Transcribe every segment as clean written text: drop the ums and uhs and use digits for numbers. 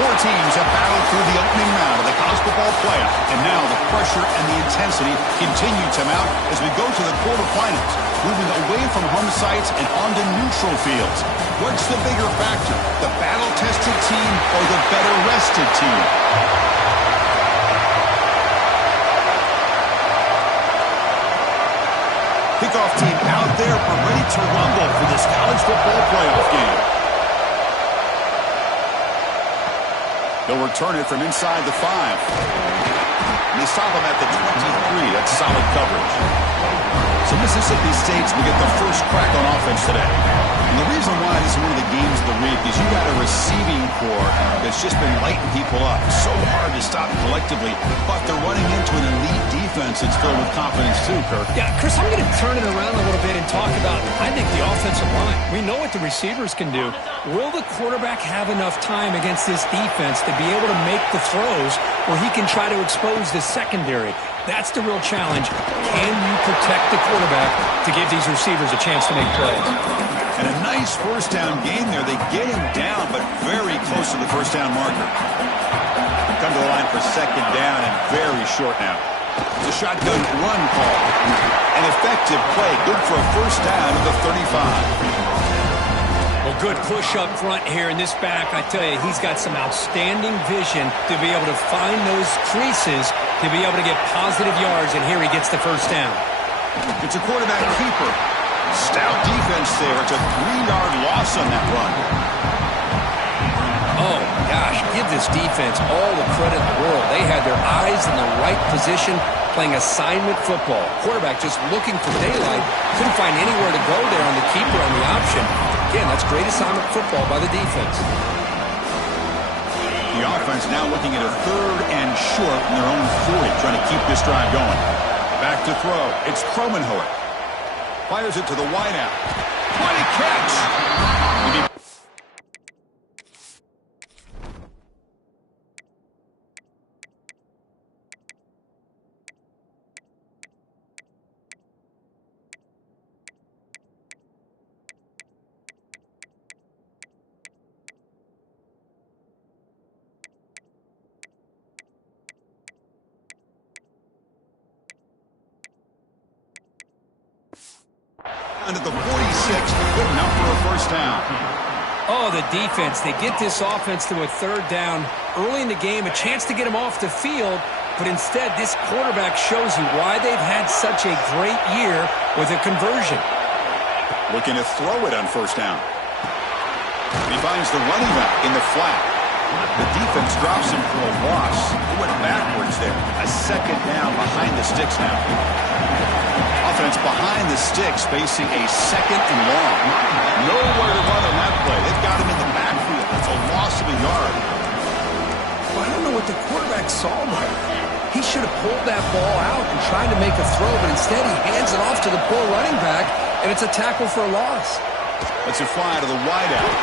Four teams have battled through the opening round of the college football playoff, and now the pressure and the intensity continue to mount as we go to the quarterfinals, moving away from home sites and onto neutral fields. What's the bigger factor, the battle-tested team or the better-rested team? Kickoff team out there ready to rumble for this college football playoff game. They'll return it from inside the 5. And they stop him at the 23. That's solid coverage. So Mississippi State's will get the first crack on offense today. And the reason why this is one of the games of the week is you got a receiving corps that's just been lighting people up. So hard to stop collectively, but they're running into an elite defense that's filled with confidence too, Kirk. Yeah, Chris, I'm going to turn it around a little bit and talk about, I think, the offensive line. We know what the receivers can do. Will the quarterback have enough time against this defense to be able to make the throws where he can try to expose the secondary? That's the real challenge. Can you protect the quarterback to give these receivers a chance to make plays? And a nice first down game there. They get him down, but very close to the first down marker. Come to the line for second down and very short now. It's a shotgun run call. An effective play. Good for a first down at the 35. Well, good push up front here in this back. I tell you, he's got some outstanding vision to be able to find those creases, to be able to get positive yards, and here he gets the first down. It's a quarterback keeper. Stout defense there. It's a 3-yard loss on that run. Oh, gosh, give this defense all the credit in the world. They had their eyes in the right position, playing assignment football. Quarterback just looking for daylight. Couldn't find anywhere to go there on the keeper on the option. Again, that's great assignment football by the defense. The offense now looking at a 3rd and short in their own 40, trying to keep this drive going. Back to throw. It's Kromenhoek. Fires it to the wideout. What a catch! At the 46, good enough for a first down. Oh, the defense. They get this offense to a 3rd down early in the game, a chance to get him off the field, but instead this quarterback shows you why they've had such a great year with a conversion. Looking to throw it on first down. He finds the running back in the flat. The defense drops him for a loss. He went backwards there. A second down behind the sticks now. Offense behind the sticks facing a 2nd and long. Nowhere to run on that play. They've got him in the backfield. It's a loss of a yard. Well, I don't know what the quarterback saw there. He should have pulled that ball out and tried to make a throw, but instead he hands it off to the poor running back, and it's a tackle for a loss. That's a fly to the wideout.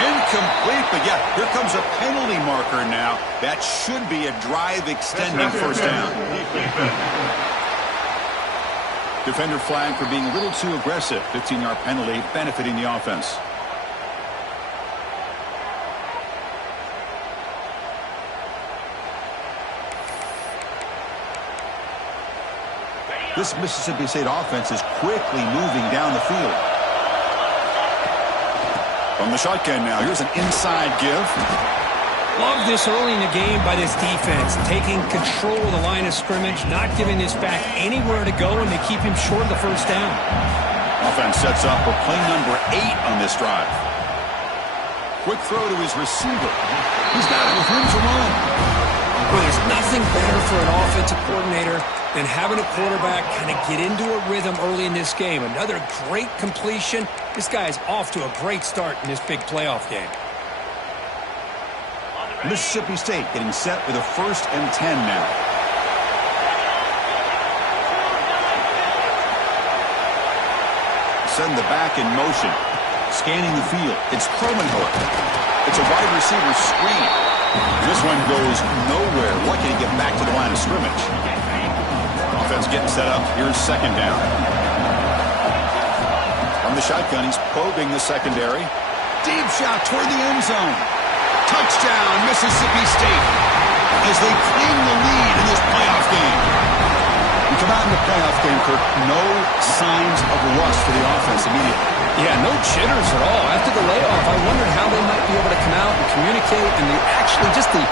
Incomplete, but yeah, here comes a penalty marker now. That should be a drive-extending first down. Defender flag for being a little too aggressive. 15-yard penalty benefiting the offense. This Mississippi State offense is quickly moving down the field. From the shotgun now, here's an inside give. Love this early in the game by this defense, taking control of the line of scrimmage, not giving this back anywhere to go, and they keep him short of the first down. Offense sets up for play number 8 on this drive. Quick throw to his receiver. He's got it with room to run. Well, there's nothing better for an offensive coordinator than having a quarterback kind of get into a rhythm early in this game. Another great completion. This guy's off to a great start in this big playoff game. Mississippi State getting set with a 1st and 10 now. Send the back in motion. Scanning the field. It's Kromenhoek. It's a wide receiver screen. This one goes nowhere. Lucky to get back to the line of scrimmage. Offense getting set up. Here's 2nd down. From the shotgun, he's probing the secondary. Deep shot toward the end zone. Touchdown, Mississippi State, as they claim the lead in this playoff game. We come out in the playoff game, Kirk, no signs of rust for the offense immediately. Yeah, no jitters at all. After the layoff, I wondered how they might be able to come out and communicate and actually just the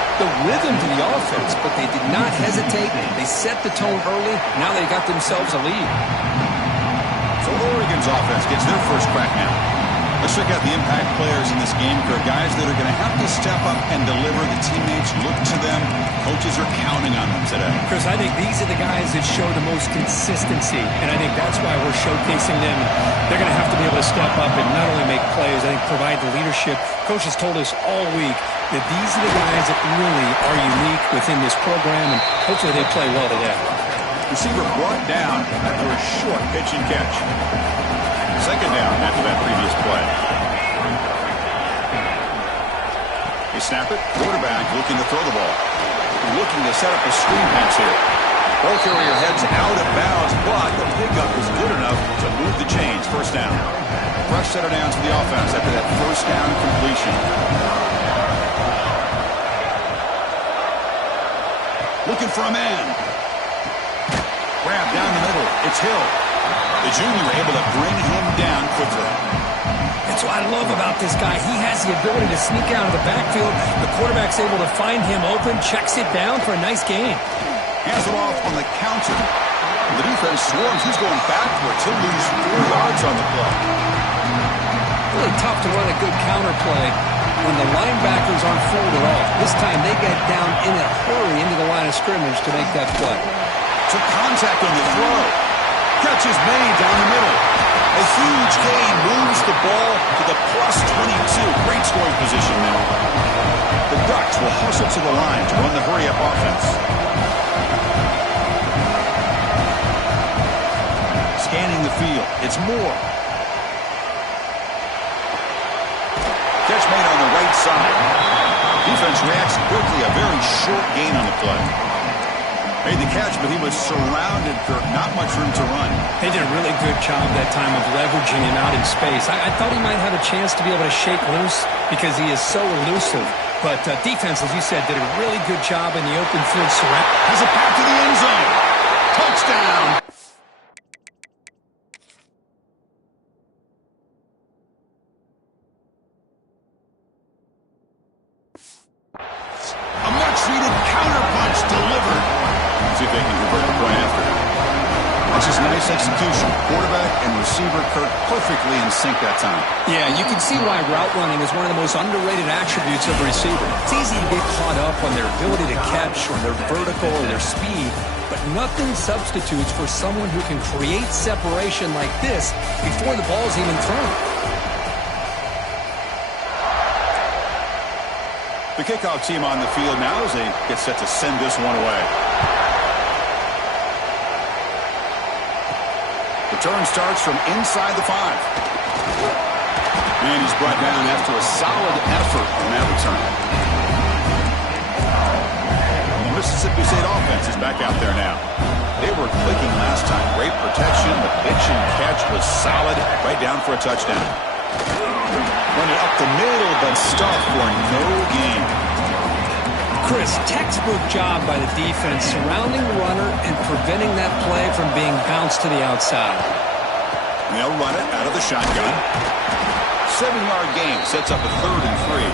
rhythm to the offense. But they did not hesitate. They set the tone early. Now they got themselves a lead. So Oregon's offense gets their first crack now. Let's check out the impact players in this game. There are guys that are going to have to step up and deliver. The teammates look to them. Coaches are counting on them today. Chris, I think these are the guys that show the most consistency, and I think that's why we're showcasing them. They're going to have to be able to step up and not only make plays, I think provide the leadership. Coaches told us all week that these are the guys that really are unique within this program, and hopefully they play well today. Receiver brought down after a short pitch and catch. 2nd down after that previous play. They snap it. Quarterback looking to throw the ball. Looking to set up a screen pass here. Ball carrier heads out of bounds, but the pickup is good enough to move the chains. 1st down. Fresh set of downs for the offense after that 1st down completion. Looking for a man. Grab down the middle. It's Hill. The junior able to bring him down quickly. That's what I love about this guy. He has the ability to sneak out of the backfield. The quarterback's able to find him open, checks it down for a nice gain. Hands it off on the counter. The defense swarms. He's going backwards. He'll lose 4 yards on the play. Really tough to run a good counter play when the linebackers aren't fooled at all. This time they get down in a hurry into the line of scrimmage to make that play. Took contact on the throw. Catch is made down the middle. A huge gain moves the ball to the +22. Great scoring position now. The Ducks will hustle to the line to run the hurry-up offense. Scanning the field. It's Moore. Catch made on the right side. Defense reacts quickly. A very short gain on the play. Made the catch, but he was surrounded for not much room to run. They did a really good job that time of leveraging him out in space. I thought he might have a chance to be able to shake loose because he is so elusive. But defense, as you said, did a really good job in the open field surround. Has it back to the end zone. Touchdown. A much-needed counterpunch delivered. See if they can convert the point after. That's just nice execution. Quarterback and receiver Kirk perfectly in sync that time. Yeah, you can see why route running is one of the most underrated attributes of a receiver. It's easy to get caught up on their ability to catch or their vertical or their speed, but nothing substitutes for someone who can create separation like this before the ball's even thrown. The kickoff team on the field now as they get set to send this one away. Return starts from inside the 5. And he's brought down after a solid effort on that return. The Mississippi State offense is back out there now. They were clicking last time. Great protection. The pitch and catch was solid. Right down for a touchdown. Run it up the middle, but stuff for no gain. Chris, textbook job by the defense surrounding the runner and preventing that play from being bounced to the outside. They'll run it out of the shotgun. 7-yard gain sets up a 3rd and 3.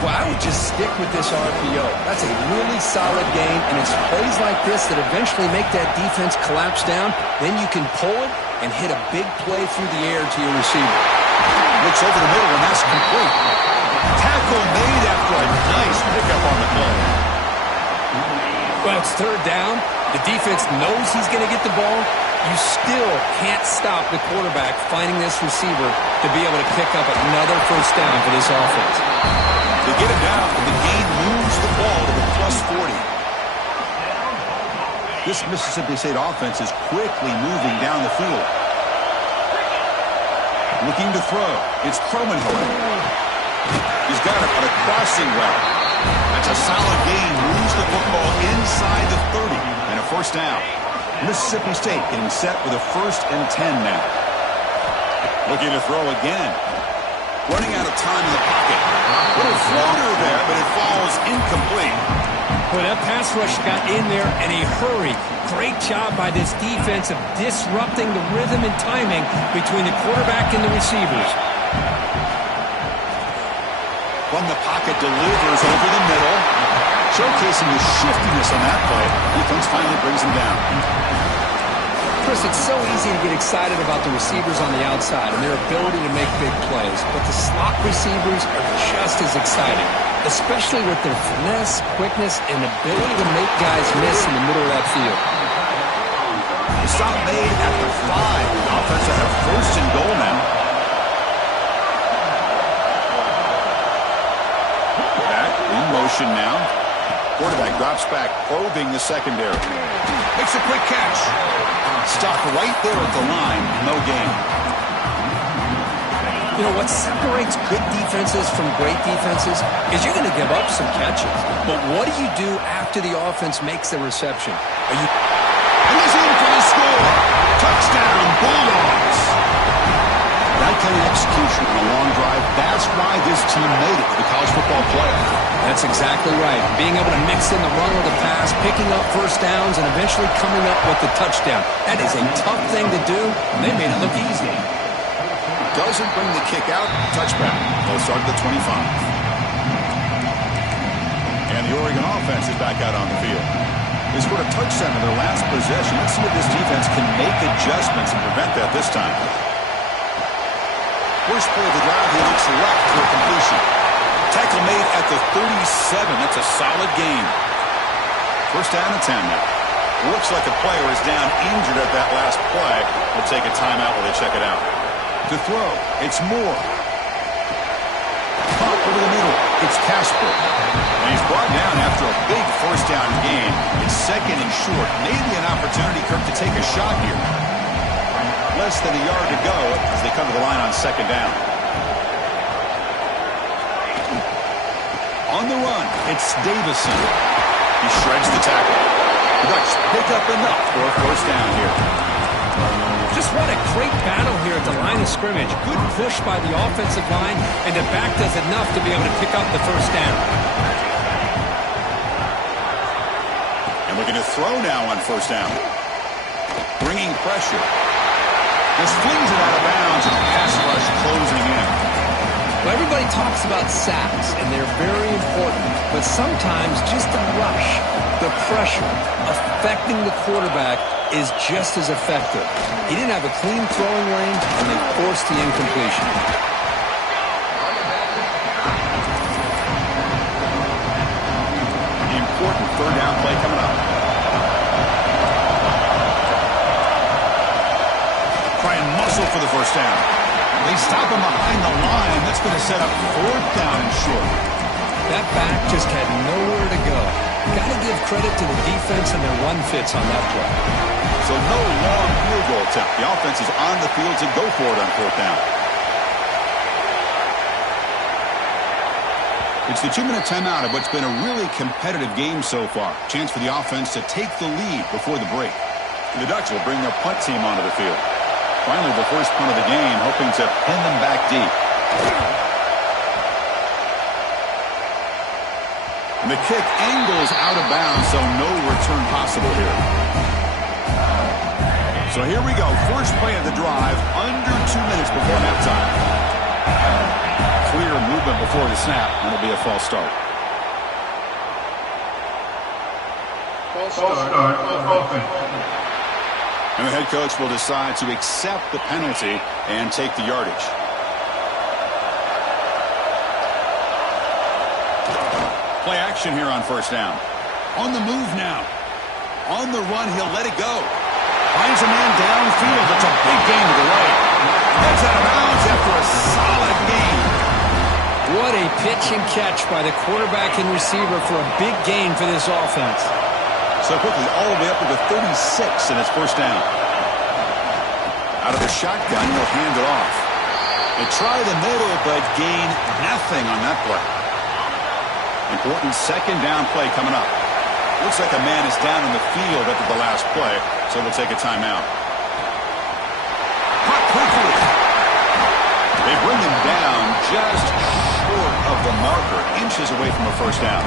Well, I would just stick with this RPO. That's a really solid gain, and it's plays like this that eventually make that defense collapse down. Then you can pull it and hit a big play through the air to your receiver. Looks over the middle, and that's complete. Tackle made after a nice pickup on the play. Well, it's third down. The defense knows he's going to get the ball. You still can't stop the quarterback finding this receiver to be able to pick up another first down for this offense. They get it down, and the gain moves the ball to the +40. This Mississippi State offense is quickly moving down the field. Looking to throw. It's Kromenhoek. He's got it on a crossing route. That's a solid gain. Moves the football inside the 30 and a first down. Mississippi State getting set with a 1st and 10 now. Looking to throw again. Running out of time in the pocket. Little floater there, but it falls incomplete. Well, that pass rush got in there in a hurry. Great job by this defense of disrupting the rhythm and timing between the quarterback and the receivers. From the pocket, delivers over the middle. Showcasing the shiftiness on that play. Defense finally brings him down. Chris, it's so easy to get excited about the receivers on the outside and their ability to make big plays, but the slot receivers are just as exciting, especially with their finesse, quickness, and ability to make guys miss in the middle of that field. The stop made at the 5. The offense will have 1st and goal now. Back in motion now. Quarterback drops back, probing the secondary. Makes a quick catch. Stopped right there at the line. No gain. You know, what separates good defenses from great defenses is you're going to give up some catches. But what do you do after the offense makes the reception? Are you... And he's in for the score. Touchdown, Bulldogs. That kind of execution on a long drive, that's why this team made it to the college football playoff. That's exactly right. Being able to mix in the run or the pass, picking up first downs, and eventually coming up with the touchdown. That is a tough thing to do, and they made it look easy. Doesn't bring the kick out. Touchback. They'll start at the 25. And the Oregon offense is back out on the field. They scored a touchdown in their last possession. Let's see if this defense can make adjustments and prevent that this time. First play of the drive, he looks left for a completion. Tackle made at the 37. That's a solid gain. First down and 10 now. Looks like a player is down injured at that last play. We'll take a timeout while they check it out. To throw, it's Moore. Caught over the middle, it's Casper. And he's brought down after a big first down gain. It's 2nd and short. Maybe an opportunity, Kirk, to take a shot here. Less than a yard to go as they come to the line on 2nd down. On the run, it's Davison. He shreds the tackle. The Ducks pick up enough for a first down here. Just what a great battle here at the line of scrimmage. Good push by the offensive line, and the back does enough to be able to pick up the first down. And looking to throw now on first down. Bringing pressure. Just flings it out of bounds, and the pass rush closing in. Well, everybody talks about sacks, and they're very important. But sometimes just the rush, the pressure, affecting the quarterback is just as effective. He didn't have a clean throwing lane, and they forced the incompletion. The important 3rd down play coming up. Try and muscle for the first down. They stop him behind the line. That's going to set up 4th down and short. That back just had nowhere to go. Got to give credit to the defense and their run fits on that play. So no long field goal attempt. The offense is on the field to go for it on 4th down. It's the 2-minute timeout of what's been a really competitive game so far. Chance for the offense to take the lead before the break. The Ducks will bring their punt team onto the field. Finally, the first punt of the game, hoping to pin them back deep. And the kick angles out of bounds, so no return possible here. So here we go. First play of the drive, under 2 minutes before halftime. Clear movement before the snap, and it'll be a false start. False start, offense. And the head coach will decide to accept the penalty and take the yardage. Play action here on first down. On the move now. On the run, he'll let it go. Finds a man downfield. It's a big gain to the right. Heads out of bounds after a solid gain. What a pitch and catch by the quarterback and receiver for a big gain for this offense. So quickly, all the way up to the 36, and it's first down. Out of the shotgun, he'll hand it off. They try the middle, but gain nothing on that play. Important second down play coming up. Looks like a man is down in the field after the last play, so we'll take a timeout. Caught quickly. They bring him down just short of the marker, inches away from a first down.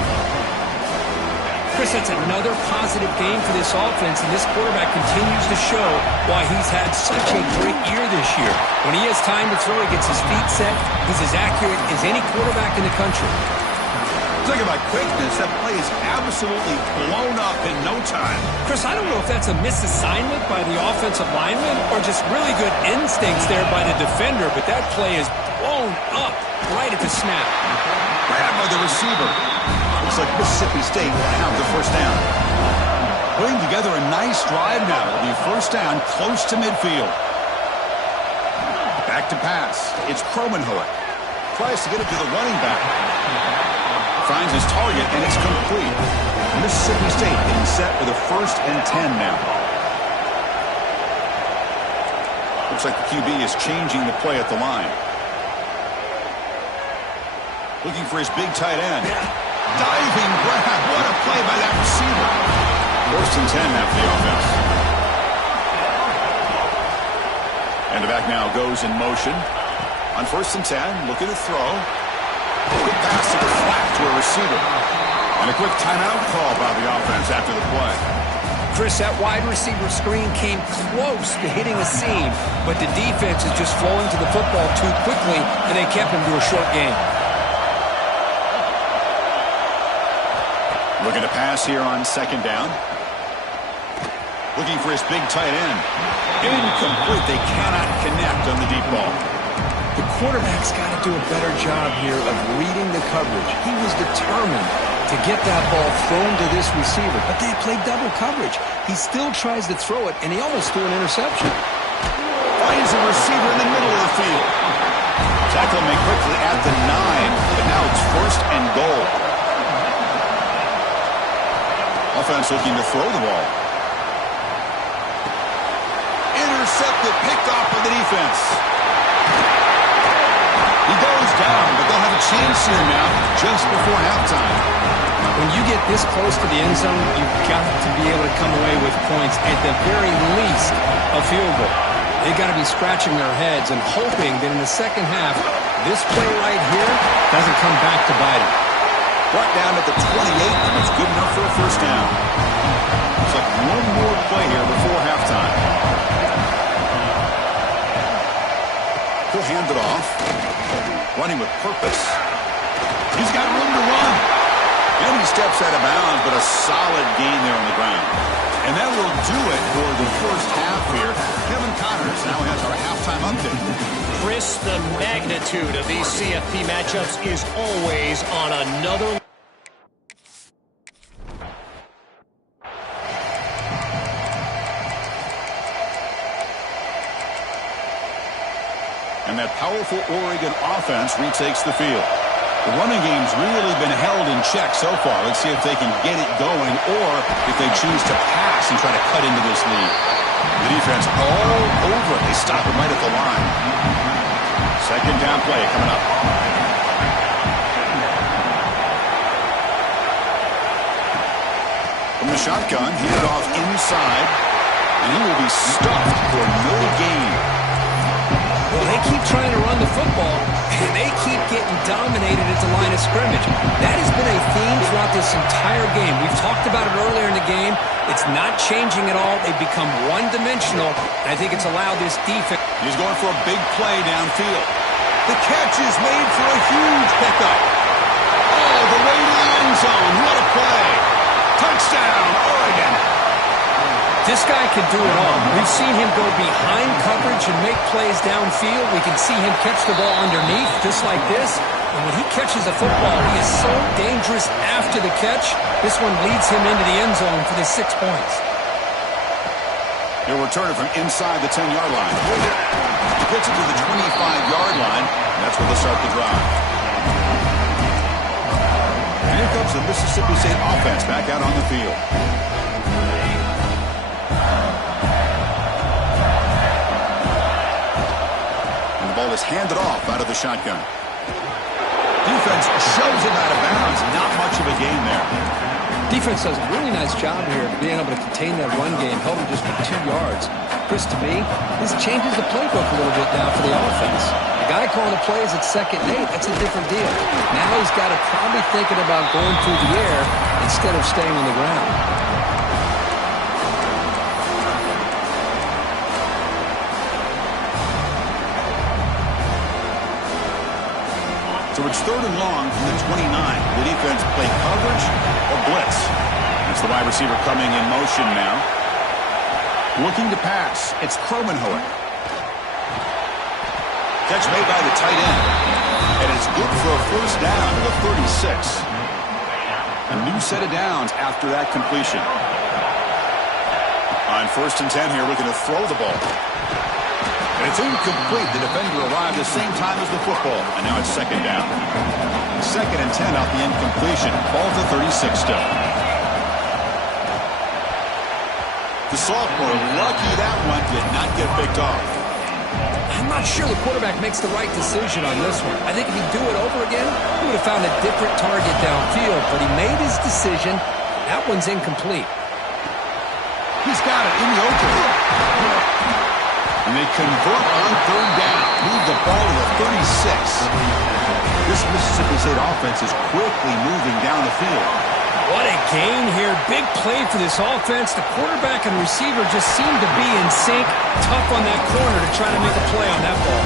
Chris, that's another positive game for this offense, and this quarterback continues to show why he's had such a great year this year. When he has time to throw, he gets his feet set. He's as accurate as any quarterback in the country. Talking about quickness, that play is absolutely blown up in no time. Chris, I don't know if that's a misassignment by the offensive lineman or just really good instincts there by the defender, but that play is blown up right at the snap. Grabbed by the receiver. Looks like Mississippi State will have the first down. Putting together a nice drive now. It'll be first down close to midfield. Back to pass. It's Kromenhoek. Tries to get it to the running back. Finds his target, and it's complete. Mississippi State getting set with a 1st and 10 now. Looks like the QB is changing the play at the line. Looking for his big tight end. Diving grab. What a play by that receiver. 1st and 10 now for the offense. And the back now goes in motion. On 1st and 10, looking to throw. Quick pass to the flat to a receiver. And a quick timeout call by the offense after the play. Chris, that wide receiver screen came close to hitting a seam, but the defense is just flowing to the football too quickly, and they kept him to a short game. Looking to pass here on 2nd down. Looking for his big tight end. Incomplete. They cannot connect on the deep ball. The quarterback's got to do a better job here of reading the coverage. He was determined to get that ball thrown to this receiver, but they played double coverage. He still tries to throw it, and he almost threw an interception. Finds a receiver in the middle of the field. Tackle made quickly at the 9, but now it's 1st and goal. Offense looking to throw the ball. Intercepted, picked off by the defense. He goes down, but they'll have a chance here now just before halftime. When you get this close to the end zone, you've got to be able to come away with points, at the very least a field goal. They've got to be scratching their heads and hoping that in the second half, this play right here doesn't come back to bite them. Brought down at the 28, and it's good enough for a first down. Looks like one more play here before halftime. He'll hand it off. Running with purpose. He's got room to run. And he steps out of bounds, but a solid gain there on the ground. And that will do it for the first half here. Kevin Connors now has our halftime update. Chris, the magnitude of these CFP matchups is always on another. And that powerful Oregon offense retakes the field. The running game's really been held in check so far. Let's see if they can get it going or if they choose to pass and try to cut into this lead. The defense all over it. They stop it right at the line. 2nd down play coming up. From the shotgun, handed off inside, and he will be stuffed for no gain. Well, they keep trying to run the football, and they keep getting dominated at the line of scrimmage. That has been a theme throughout this entire game. We've talked about it earlier in the game. It's not changing at all. They've become one-dimensional, and I think it's allowed this defense. He's going for a big play downfield. The catch is made for a huge pickup. All the way to the end zone. What a play. Touchdown, Oregon. This guy can do it all. We've seen him go behind coverage and make plays downfield. We can see him catch the ball underneath, just like this. And when he catches a football, he is so dangerous after the catch. This one leads him into the end zone for the 6 points. He'll return it from inside the 10-yard line. He gets it to the 25-yard line, and that's where they'll start the drive. And here comes the Mississippi State offense back out on the field. Ball is handed off out of the shotgun. Defense shoves him out of bounds. Not much of a gain there. Defense does a really nice job here of being able to contain that run game, held him just for 2 yards. Chris, to me, this changes the playbook a little bit now for the offense. The guy calling the plays at 2nd and 8, that's a different deal. Now he's got to probably thinking about going through the air instead of staying on the ground. So it's 3rd and long from the 29. The defense play coverage or blitz. That's the wide receiver coming in motion now. Looking to pass. It's Kromenhoek. Catch made by the tight end. And it's good for a first down to the 36. A new set of downs after that completion. On 1st and 10 here, looking to throw the ball. And it's incomplete. The defender arrived the same time as the football. And now it's 2nd down. 2nd and 10 out the incompletion. Ball to 36 still. The sophomore, lucky that one did not get picked off. I'm not sure the quarterback makes the right decision on this one. I think if he'd do it over again, he would have found a different target downfield. But he made his decision. That one's incomplete. He's got it in the open. And they convert on 3rd down. Move the ball to the 36. This Mississippi State offense is quickly moving down the field. What a gain here. Big play for this offense. The quarterback and receiver just seem to be in sync. Tough on that corner to try to make a play on that ball.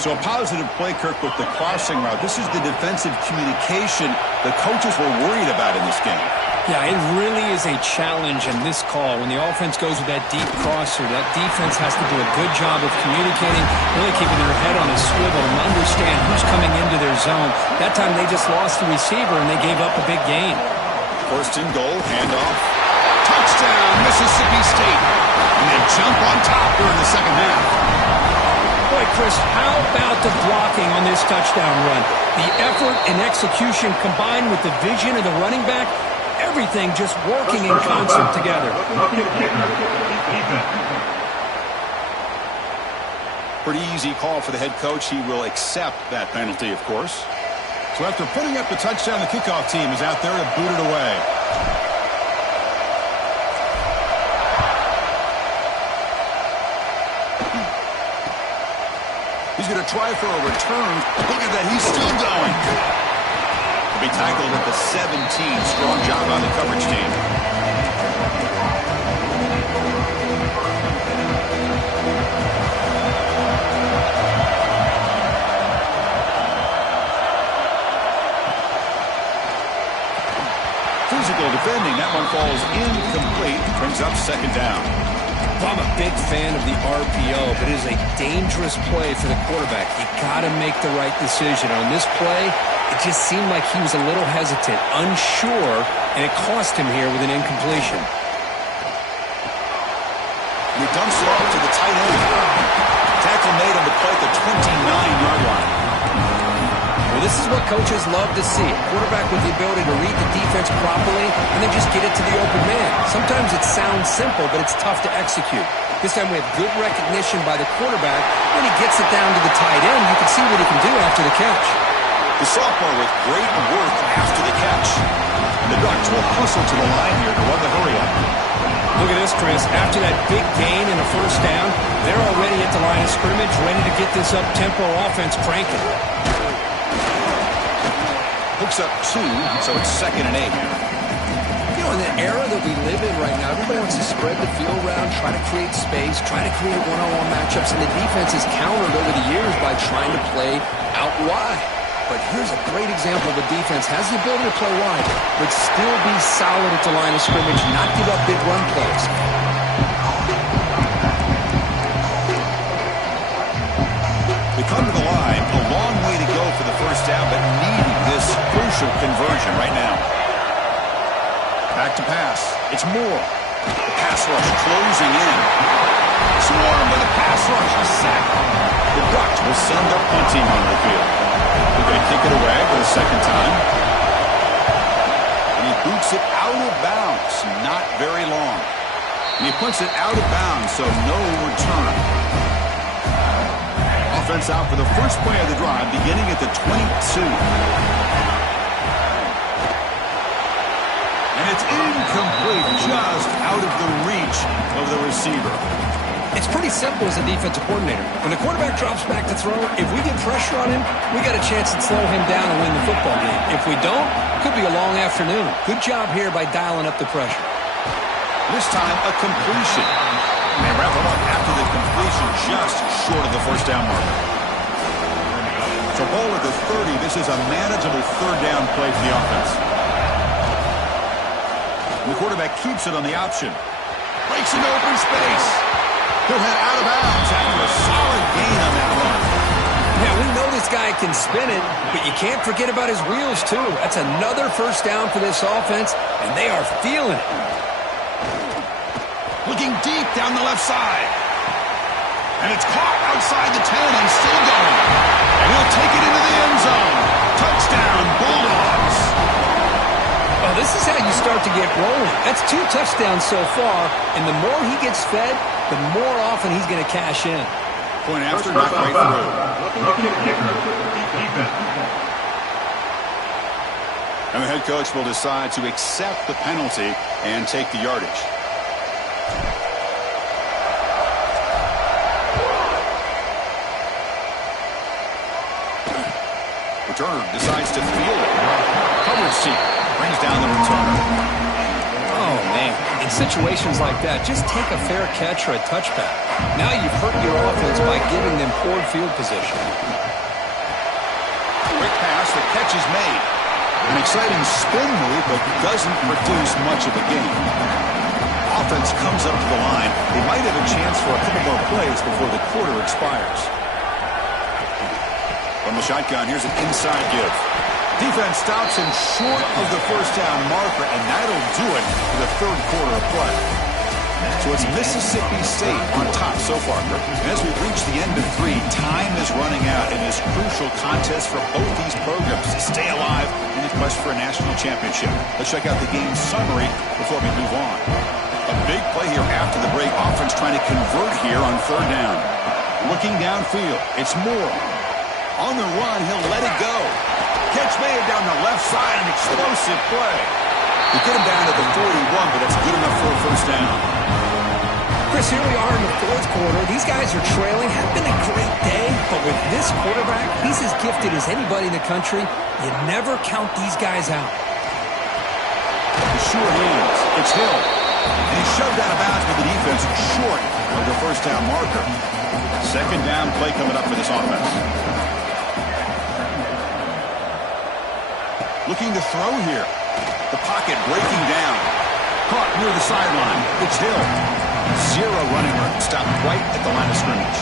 So a positive play, Kirk, with the crossing route. This is the defensive communication the coaches were worried about in this game. Yeah, it really is a challenge in this call. When the offense goes with that deep crosser, that defense has to do a good job of communicating, really keeping their head on a swivel and understand who's coming into their zone. That time they just lost the receiver and they gave up a big gain. 1st and goal, handoff. Touchdown, Mississippi State. And they jump on top during the 2nd half. Boy, Chris, how about the blocking on this touchdown run? The effort and execution combined with the vision of the running back, everything just working in concert together. Pretty easy call for the head coach. He will accept that penalty, of course. So after putting up the touchdown, the kickoff team is out there to boot it away. He's going to try for a return. Look at that. He's still going. Be tackled at the 17. Strong job on the coverage team. Physical defending. That one falls incomplete. Brings up 2nd down. I'm a big fan of the RPO, but it is a dangerous play for the quarterback. You got to make the right decision. On this play, it just seemed like he was a little hesitant, unsure, and it cost him here with an incompletion. He dumps it off to the tight end. Tackle made on the play at the 29-yard line. Well, this is what coaches love to see. A quarterback with the ability to read the defense properly and then just get it to the open man. Sometimes it sounds simple, but it's tough to execute. This time we have good recognition by the quarterback. When he gets it down to the tight end, you can see what he can do after the catch. The sophomore with great work after the catch. And the Ducks will hustle to the line here to run the hurry-up. Look at this, Chris. After that big gain and a first down, they're already at the line of scrimmage, ready to get this up-tempo offense cranking. Hooks up 2, so it's 2nd and 8. You know, in the era that we live in right now, everybody wants to spread the field around, try to create space, try to create one-on-one matchups, and the defense is countered over the years by trying to play out wide. but here's a great example of the defense has the ability to play wide, but still be solid at the line of scrimmage, not give up big run plays. They come to the line, a long way to go for the first down, but needing this crucial conversion right now. Back to pass. It's Moore. The pass rush closing in. Swarm with a pass rush. A sack. The Ducks will send their punting on the field. They're going to kick it away for the second time. And he boots it out of bounds. Not very long. And he puts it out of bounds, so no return. Offense out for the first play of the drive, beginning at the 22. And it's incomplete, just out of the reach of the receiver. It's pretty simple as a defensive coordinator. When the quarterback drops back to throw, if we get pressure on him, we got a chance to slow him down and win the football game. If we don't, it could be a long afternoon. Good job here by dialing up the pressure. This time, a completion. And they wrap it up after the completion, just short of the first down marker. So ball at the 30. This is a manageable third down play for the offense. And the quarterback keeps it on the option. Breaks into open space. He'll head out of bounds after a solid gain on that run. Yeah, we know this guy can spin it, but you can't forget about his wheels, too. That's another first down for this offense, and they are feeling it. Looking deep down the left side. And it's caught outside the 10 and still going. And he'll take it into the end zone. Touchdown, Bulldogs. Well, this is how you start to get rolling. That's 2 touchdowns so far, and the more he gets fed, the more often he's going to cash in. Point after, not right through. And the head coach will decide to accept the penalty and take the yardage. Returner decides to field it. Coverage team brings down the returner. Oh, man. In situations like that, just take a fair catch or a touchback. Now you've hurt your offense by giving them poor field position. Quick pass, the catch is made. An exciting spin move, but doesn't produce much of a gain. Offense comes up to the line. They might have a chance for a couple more plays before the quarter expires. From the shotgun, here's an inside give. Defense stops him short of the first down marker, and that'll do it for the third quarter of play. So it's Mississippi State on top so far. And as we reach the end of 3, time is running out in this crucial contest for both these programs to stay alive in the quest for a national championship. Let's check out the game summary before we move on. A big play here after the break. Offense trying to convert here on third down. Looking downfield, it's Moore. On the run, he'll let it go. Catch made down the left side, an explosive play. We get him down to the 41, but that's good enough for a first down. Chris, here we are in the fourth quarter. These guys are trailing. Have been a great day, but with this quarterback, he's as gifted as anybody in the country. You never count these guys out. The sure hands. It's Hill. And he's shoved out of bounds with the defense short of the first down marker. Second down play coming up for this offense. Looking to throw here. The pocket breaking down. Caught near the sideline. It's Hill. 0 running room. Stopped right at the line of scrimmage.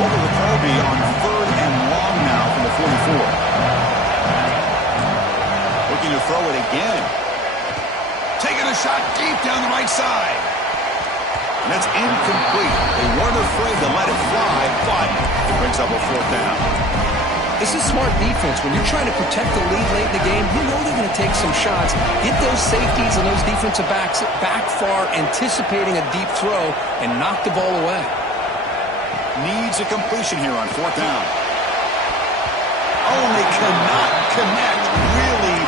What will the call be on third and long now from the 44? Looking to throw it again. Taking a shot deep down the right side. And that's incomplete. They weren't afraid to let it fly, but it brings up a fourth down. This is smart defense. When you're trying to protect the lead late in the game, you know they're going to take some shots. Get those safeties and those defensive backs back far, anticipating a deep throw, and knock the ball away. Needs a completion here on fourth down. Oh, they cannot connect. Really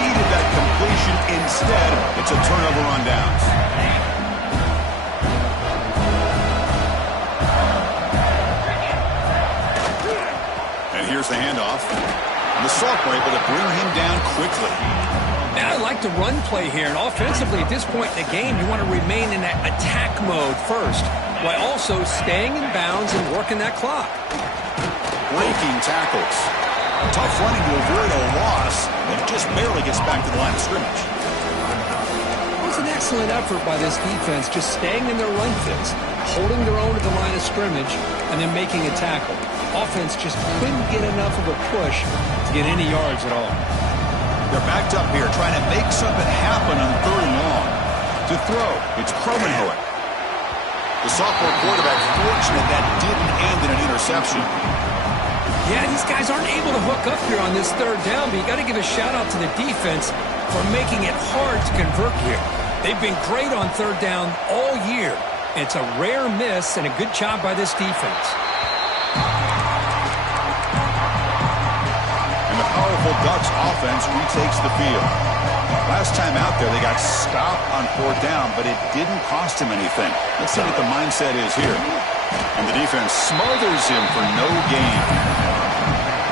needed that completion. Instead, it's a turnover on downs. Here's the handoff. And the Salk were able to bring him down quickly. Now I like the run play here. And offensively, at this point in the game, you want to remain in that attack mode first, while also staying in bounds and working that clock. Breaking tackles. Tough running to avoid a loss. And just barely gets back to the line of scrimmage. It was an excellent effort by this defense, just staying in their run fits, holding their own at the line of scrimmage, and then making a tackle. Offense just couldn't get enough of a push to get any yards at all. They're backed up here, trying to make something happen on 3rd and long. To throw, it's Kromenhoek. The sophomore quarterback fortunate that didn't end in an interception. Yeah, these guys aren't able to hook up here on this 3rd down, but you got to give a shout-out to the defense for making it hard to convert here. They've been great on 3rd down all year. It's a rare miss and a good job by this defense. And the powerful Ducks offense retakes the field. Last time out there, they got stopped on 4th down, but it didn't cost him anything. Let's see what the mindset is here. And the defense smothers him for no gain.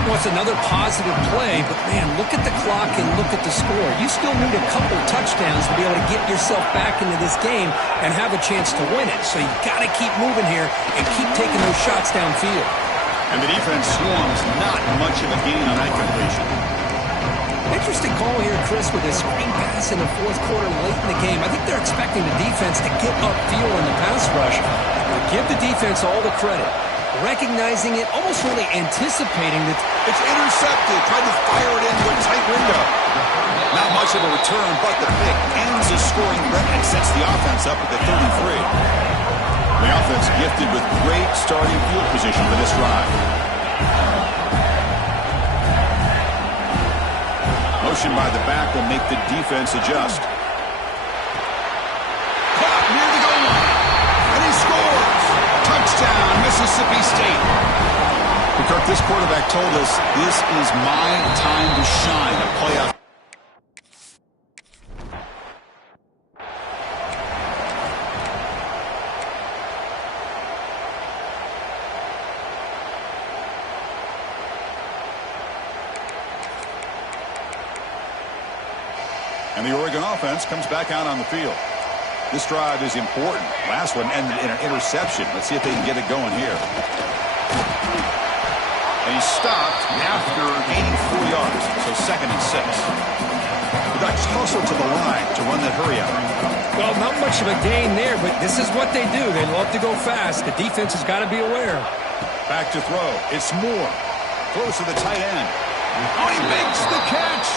Well, it's another positive play, but, man, look at the clock and look at the score. You still need a couple touchdowns to be able to get yourself back into this game and have a chance to win it. So you got to keep moving here and keep taking those shots downfield. And the defense swarms, not much of a gain on that completion. Interesting call here, Chris, with a screen pass in the 4th quarter late in the game. I think they're expecting the defense to get upfield in the pass rush. Give the defense all the credit. Recognizing it, almost really anticipating that it's intercepted. Tried to fire it into a tight window. Not much of a return, but the pick ends the scoring threat and sets the offense up at the 33. The offense gifted with great starting field position for this drive. Motion by the back will make the defense adjust. Caught near the goal line. And he scores. Touchdown, Mississippi State. Kirk, this quarterback told us this is my time to shine, a playoff. And the Oregon offense comes back out on the field. This drive is important. Last one ended in an interception. Let's see if they can get it going here. And he's stopped after gaining 4 yards, so 2nd and 6. The Ducks hustle to the line to run that hurry out. well, not much of a gain there, but this is what they do. They love to go fast. The defense has got to be aware. Back to throw. It's Moore. Throws to the tight end. Oh, he makes the catch.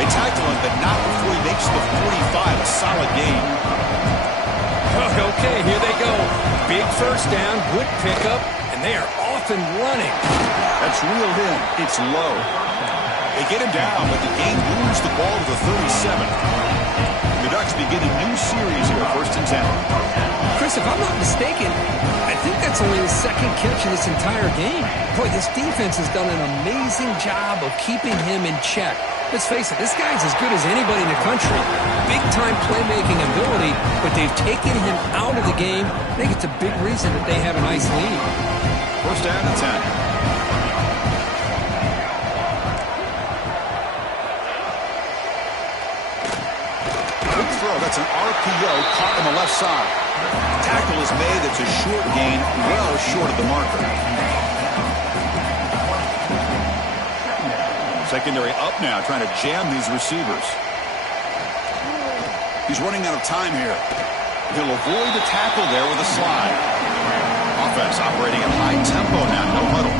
They tackle him, but not before he makes the 45. A solid gain. Okay, here they go. Big 1st down, good pickup, and they are off and running. That's reeled in. It's low. They get him down, but the game moves the ball to the 37. The Ducks begin a new series here, 1st and 10. Chris, if I'm not mistaken, I think that's only his 2nd catch in this entire game. Boy, this defense has done an amazing job of keeping him in check. Let's face it, this guy's as good as anybody in the country. Big-time playmaking ability, but they've taken him out of the game. I think it's a big reason that they have a nice lead. 1st down and 10. Good throw. That's an RPO caught on the left side. Tackle is made. That's a short gain, well short of the marker. Secondary up now, trying to jam these receivers. He's running out of time here. He'll avoid the tackle there with a slide. Offense operating at high tempo now, no huddle.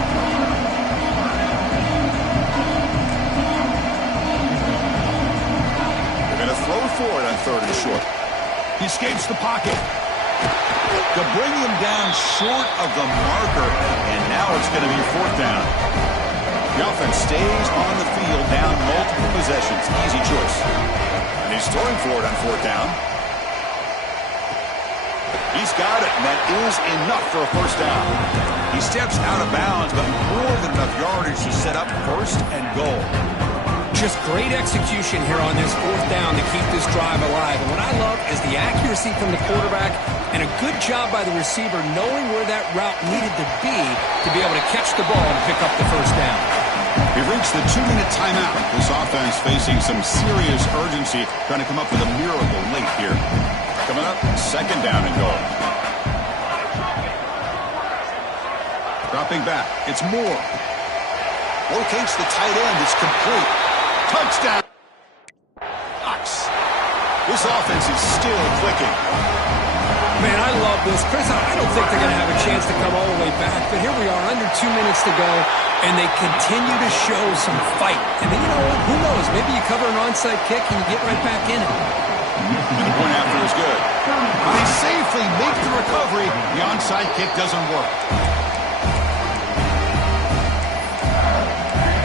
They're going to throw for it on 3rd and short. He escapes the pocket. To bring him down short of the marker, and now it's going to be 4th down. The offense stays on the field, down multiple possessions. Easy choice. And he's throwing for it on 4th down. He's got it, and that is enough for a 1st down. He steps out of bounds, but more than enough yardage to set up 1st and goal. Just great execution here on this 4th down to keep this drive alive. And what I love is the accuracy from the quarterback and a good job by the receiver knowing where that route needed to be able to catch the ball and pick up the 1st down. We've reached the 2-minute timeout. This offense facing some serious urgency, trying to come up with a miracle late here. Coming up, 2nd down and goal. Dropping back, it's Moore. Locates the tight end. It's complete. Touchdown. This offense is still clicking. Man, I love this. Chris, I don't think they're going to have a chance to come all the way back, but here we are, under 2 minutes to go, and they continue to show some fight. And then, you know, who knows? Maybe you cover an onside kick and you get right back in it. And the point after is good. They safely make the recovery. The onside kick doesn't work.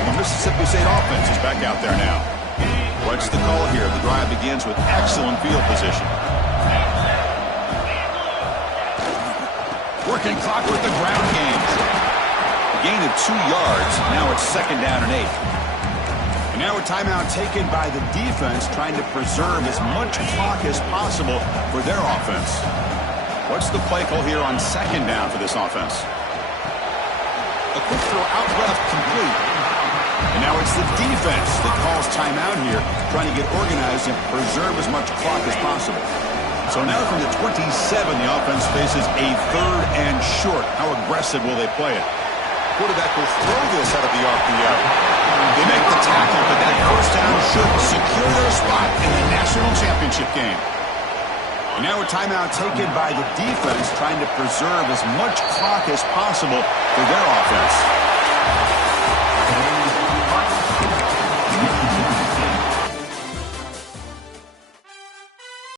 The Mississippi State offense is back out there now. What's the call here? The drive begins with excellent field position. Working clock with the ground game. A gain of 2 yards. Now it's 2nd down and 8. And now a timeout taken by the defense, trying to preserve as much clock as possible for their offense. What's the play call here on 2nd down for this offense? A quick throw out left, complete. And now it's the defense that calls timeout here, trying to get organized and preserve as much clock as possible. So now from the 27, the offense faces a 3rd and short. How aggressive will they play it? Quarterback will throw this out of the RPO. They make the tackle, but that first down should secure their spot in the national championship game. And now a timeout taken by the defense, trying to preserve as much clock as possible for their offense.